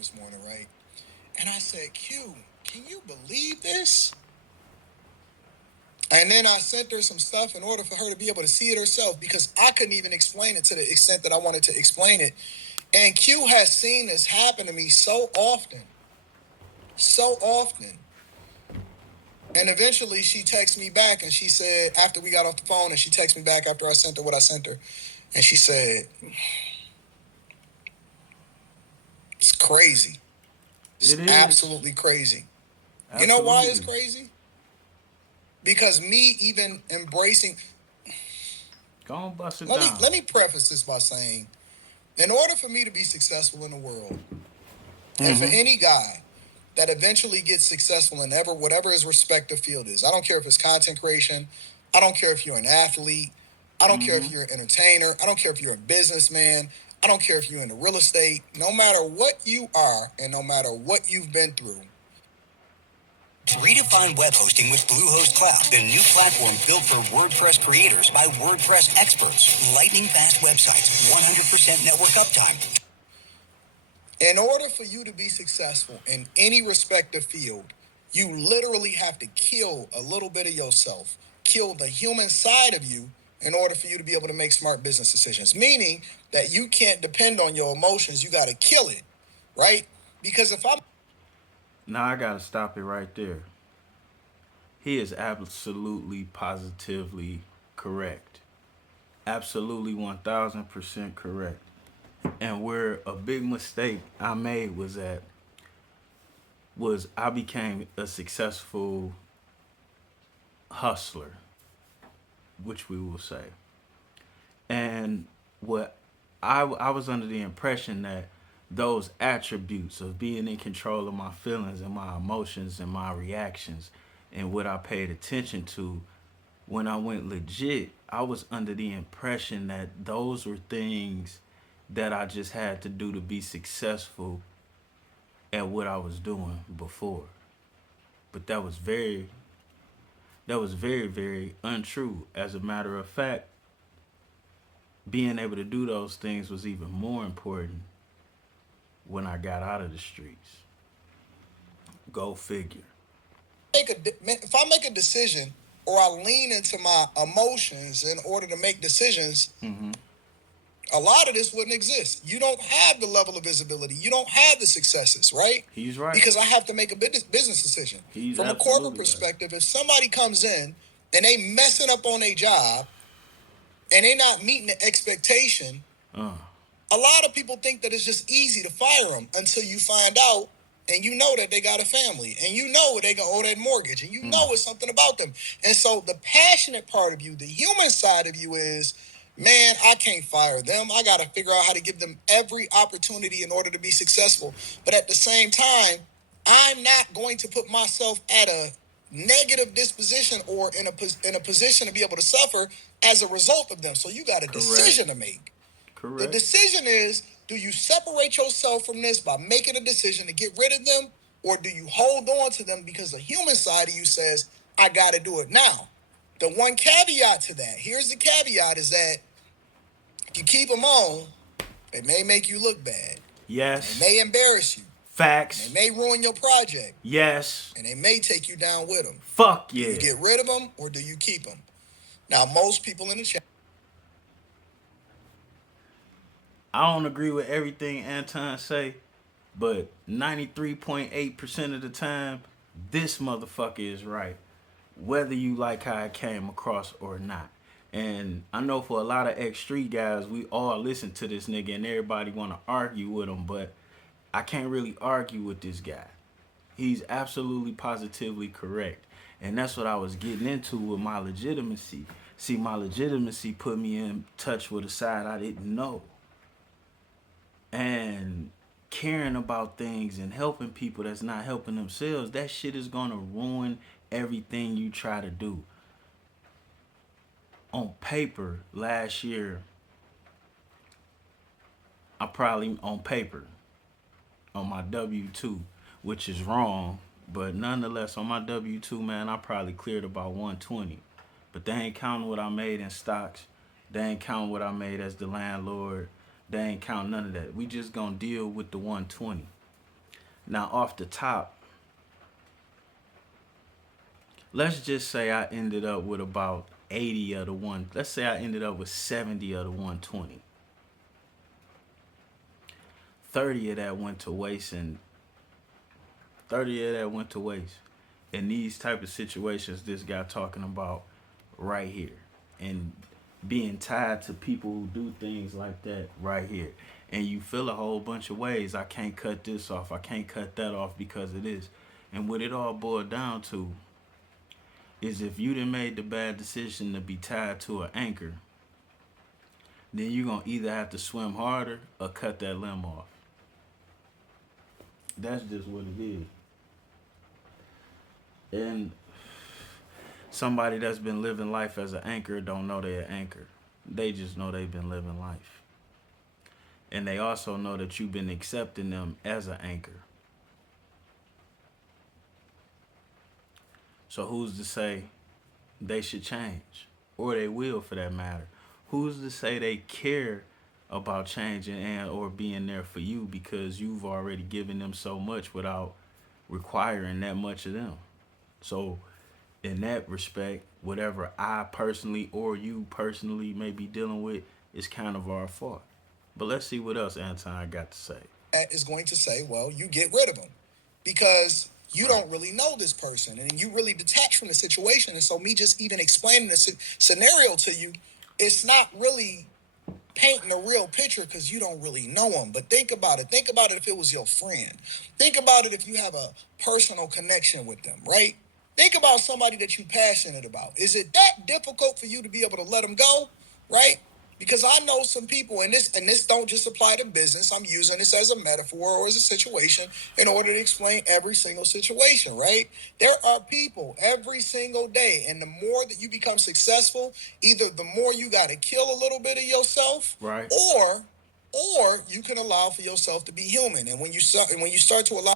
this morning, right? And I said, Q, can you believe this? And then I sent her some stuff in order for her to be able to see it herself because I couldn't even explain it to the extent that I wanted to explain it. And Q has seen this happen to me so often. So often. And eventually she texted me back and she said, after we got off the phone, and she texted me back after I sent her what I sent her. And she said, it's crazy. It's It is. absolutely crazy. You know why it's Absolutely. crazy? Because me even embracing, Go on, bust it let me down. let me preface this by saying, in order for me to be successful in the world, and for Mm-hmm. any guy that eventually gets successful in whatever his respective field is, I don't care if it's content creation, I don't care if you're an athlete, I don't care Mm-hmm. if you're an entertainer, I don't care if you're a businessman, I don't care if you're in the real estate, no matter what you are and no matter what you've been through. Redefine web hosting with Bluehost Cloud, the new platform built for WordPress creators by WordPress experts. Lightning fast websites, 100% network uptime. In order for you to be successful in any respective field, you literally have to kill a little bit of yourself, kill the human side of you in order for you to be able to make smart business decisions. Meaning that you can't depend on your emotions, you got to kill it, right? Because if I'm Now I gotta stop it right there. He is absolutely positively correct. Absolutely 1000% correct. And where a big mistake I made was I became a successful hustler, which we will say. And what I was under the impression that those attributes of being in control of my feelings and my emotions and my reactions and what I paid attention to when I went legit, I was under the impression that those were things that I just had to do to be successful at what I was doing before. But that was very untrue. As a matter of fact, being able to do those things was even more important when I got out of the streets. Go figure. if I make a decision or I lean into my emotions in order to make decisions, Mm-hmm. a lot of this wouldn't exist. You don't have the level of visibility. You don't have the successes, right? He's right. Because I have to make a business decision. He's From a corporate absolutely right. perspective, if somebody comes in and they messing up on a job and they not meeting the expectation, Uh, a lot of people think that it's just easy to fire them until you find out and you know that they got a family and you know they gonna owe that mortgage and you mm, know it's something about them. And so the passionate part of you, the human side of you is, man, I can't fire them. I got to figure out how to give them every opportunity in order to be successful. But at the same time, I'm not going to put myself at a negative disposition or in a position to be able to suffer as a result of them. So you got a correct. decision to make. The Correct. decision is, do you separate yourself from this by making a decision to get rid of them, or do you hold on to them because the human side of you says, I got to do it now? The one caveat to that, here's the caveat, is that if you keep them on, it may make you look bad, and they Yes. may embarrass you, and they Facts. may ruin your project, Yes. and they may take you down with them. Fuck Do you yeah. get rid of them, or do you keep them? Now, most people in the chat, I don't agree with everything Anton say, but 93.8% of the time, this motherfucker is right. Whether you like how it came across or not. And I know for a lot of X Street guys, we all listen to this nigga and everybody want to argue with him, but I can't really argue with this guy. He's absolutely positively correct. And that's what I was getting into with my legitimacy. See, my legitimacy put me in touch with a side I didn't know. And caring about things and helping people that's not helping themselves, that shit is gonna ruin everything you try to do. On paper, last year, I probably on paper, on my W 2, which is wrong, but nonetheless, on my W 2, man, I probably cleared about 120. But they ain't counting what I made in stocks. They ain't counting what I made as the landlord. They ain't counting none of that. We just gonna deal with the 120. Now, off the top, let's just say I ended up with about 80 of the one. Let's say I ended up with 70 of the 120. 30 of that went to waste, and 30 of that went to waste. In these type of situations, this guy talking about right here, and being tied to people who do things like that right here. And you feel a whole bunch of ways. I can't cut this off. I can't cut that off because of this. And what it all boiled down to is if you done made the bad decision to be tied to an anchor, then you're going to either have to swim harder or cut that limb off. That's just what it is. And somebody that's been living life as an anchor don't know they're an anchor. They just know they've been living life. And they also know that you've been accepting them as an anchor. So who's to say they should change? Or they will, for that matter. Who's to say they care about changing and or being there for you because you've already given them so much without requiring that much of them? So in that respect, whatever I personally or you personally may be dealing with is kind of our fault. But let's see what else Anton got to say. That is going to say, well, you get rid of them because you don't really know this person and you really detach from the situation. And so me just even explaining the scenario to you, it's not really painting a real picture because you don't really know them. But think about it. Think about it if it was your friend. Think about it if you have a personal connection with them, right? Think about somebody that you're passionate about. Is it that difficult for you to be able to let them go, right? Because I know some people, and this don't just apply to business. I'm using this as a metaphor or as a situation in order to explain every single situation, right? There are people every single day, and the more that you become successful, either the more you got to kill a little bit of yourself, Right. or you can allow for yourself to be human. And when you start to allow,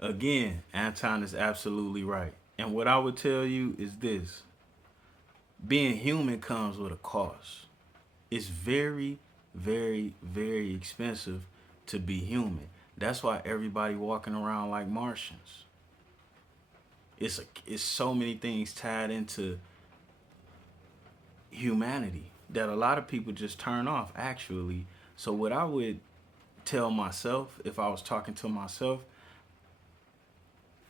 Again, Anton is absolutely right. And what I would tell you is this: being human comes with a cost. It's very, very, very expensive to be human. That's why everybody walking around like Martians. It's so many things tied into humanity that a lot of people just turn off actually. So what I would tell myself if I was talking to myself,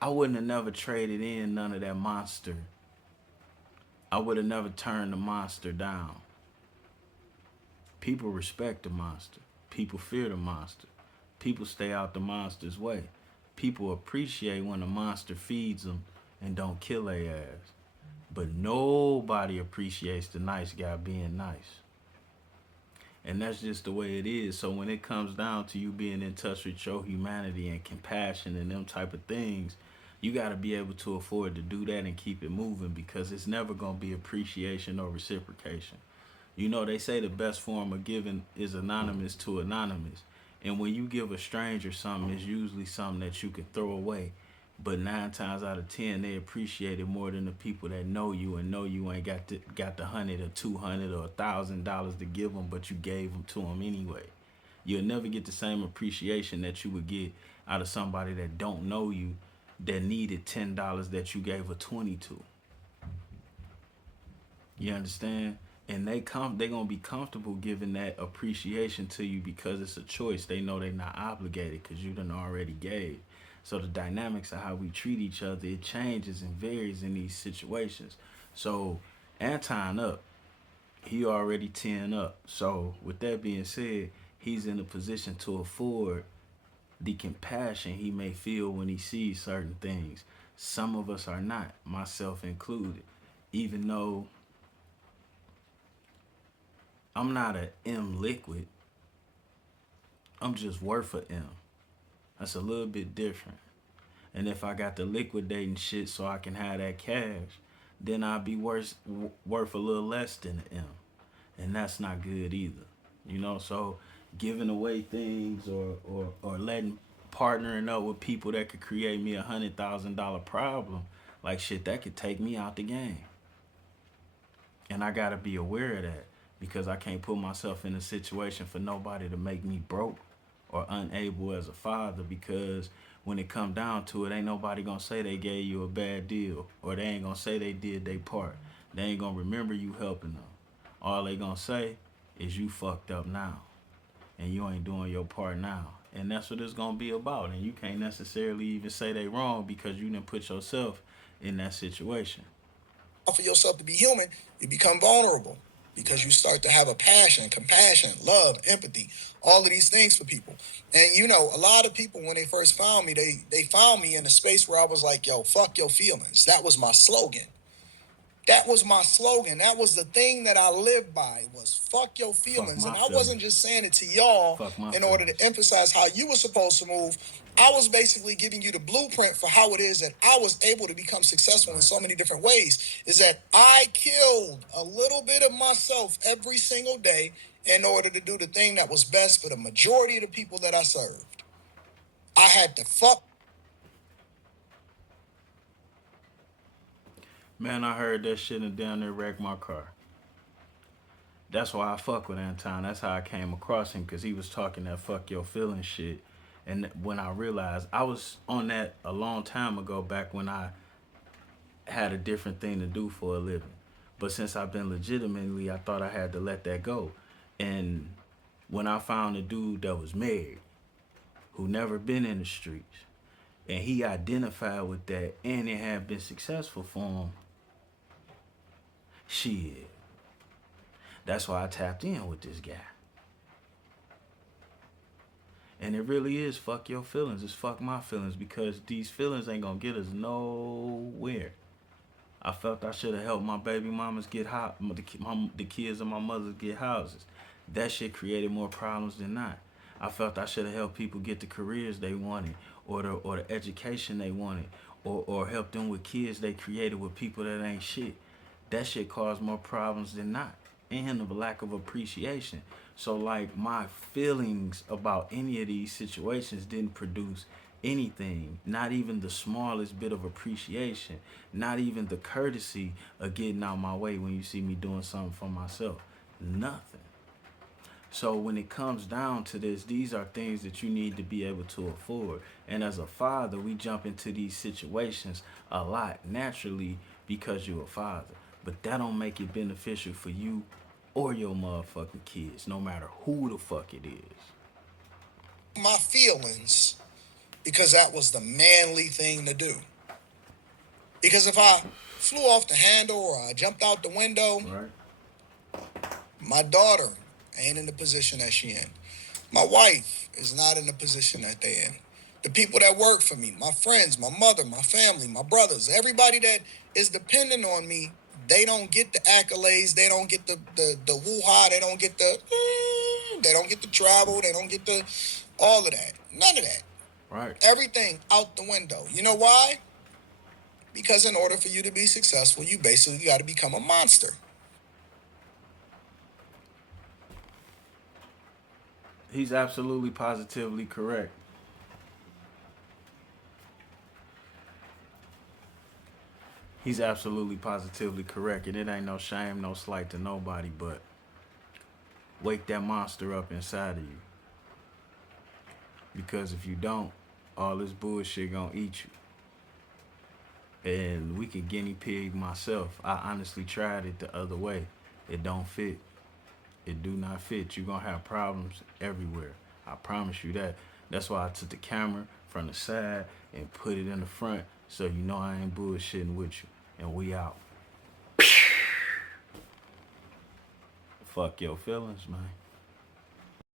I wouldn't have never traded in none of that monster. I would have never turned the monster down. People respect the monster. People fear the monster. People stay out the monster's way. People appreciate when the monster feeds them and don't kill their ass. But nobody appreciates the nice guy being nice. And that's just the way it is. So when it comes down to you being in touch with your humanity and compassion and them type of things, you got to be able to afford to do that and keep it moving because it's never going to be appreciation or reciprocation. You know, they say the best form of giving is anonymous to anonymous. And when you give a stranger something, it's usually something that you can throw away. But 9 times out of 10, they appreciate it more than the people that know you and know you ain't got the $100 or $200 or $1,000 to give them, but you gave them to them anyway. You'll never get the same appreciation that you would get out of somebody that don't know you, that needed $10 that you gave a 20 to. You understand? And they gonna be comfortable giving that appreciation to you because it's a choice. They know they're not obligated because you done already gave. So the dynamics of how we treat each other, it changes and varies in these situations. So Anton up, he already 10 up. So with that being said, he's in a position to afford the compassion he may feel when he sees certain things. Some of us are not, myself included. Even though I'm not a M liquid, I'm just worth a M. That's a little bit different. And if I got the liquidating shit so I can have that cash, then I'd be worth a little less than an M. And that's not good either. You know, so giving away things or letting partnering up with people that could create me $100,000 problem, like shit, that could take me out the game. And I gotta be aware of that because I can't put myself in a situation for nobody to make me broke or unable as a father, because when it come down to it, ain't nobody gonna say they gave you a bad deal, or they ain't gonna say they did their part. They ain't gonna remember you helping them. All they gonna say is you fucked up now, and you ain't doing your part now. And that's what it's gonna be about. And you can't necessarily even say they wrong because you didn't put yourself in that situation. For yourself to be human, you become vulnerable because you start to have a passion, compassion, love, empathy, all of these things for people. And a lot of people, when they first found me, they found me in a space where I was like, yo, fuck your feelings. That was my slogan. That was my slogan. That was the thing that I lived by, was fuck your feelings. And I wasn't just saying it to y'all in order to emphasize how you were supposed to move. I was basically giving you the blueprint for how it is that I was able to become successful in so many different ways, is that I killed a little bit of myself every single day in order to do the thing that was best for the majority of the people that I served. I had to fuck. Man, I heard that shit and down there wrecked my car. That's why I fuck with Anton. That's how I came across him, because he was talking that fuck your feelings shit. And when I realized I was on that a long time ago, back when I had a different thing to do for a living. But since I've been legitimately, I thought I had to let that go. And when I found a dude that was married, who never been in the streets, and he identified with that, and it had been successful for him, shit. That's why I tapped in with this guy. And it really is fuck your feelings. It's fuck my feelings, because these feelings ain't gonna get us nowhere. I felt I should have helped my baby mamas get the kids of my mothers get houses. That shit created more problems than not. I felt I should have helped people get the careers they wanted, or the education they wanted, or help them with kids they created with people that ain't shit. That shit caused more problems than not, and the lack of appreciation. So like, my feelings about any of these situations didn't produce anything, not even the smallest bit of appreciation, not even the courtesy of getting out my way when you see me doing something for myself. Nothing. So when it comes down to this, these are things that you need to be able to afford. And as a father, we jump into these situations a lot naturally because you're a father. But that don't make it beneficial for you or your motherfucking kids, no matter who the fuck it is. My feelings, because that was the manly thing to do. Because if I flew off the handle or I jumped out the window, right, my daughter ain't in the position that she in. My wife is not in the position that they in. The people that work for me, my friends, my mother, my family, my brothers, everybody that is dependent on me, they don't get the accolades, they don't get the woo-ha, they don't get the travel, they don't get the all of that. None of that. Right. Everything out the window. You know why? Because in order for you to be successful, you basically got to become a monster. He's absolutely positively correct. He's absolutely positively correct. And it ain't no shame, no slight to nobody, but wake that monster up inside of you. Because if you don't, all this bullshit gonna eat you. And we could guinea pig myself. I honestly tried it the other way. It don't fit. It do not fit. You're gonna have problems everywhere. I promise you that. That's why I took the camera from the side and put it in the front, so you know I ain't bullshitting with you. And we out. Fuck your feelings, man.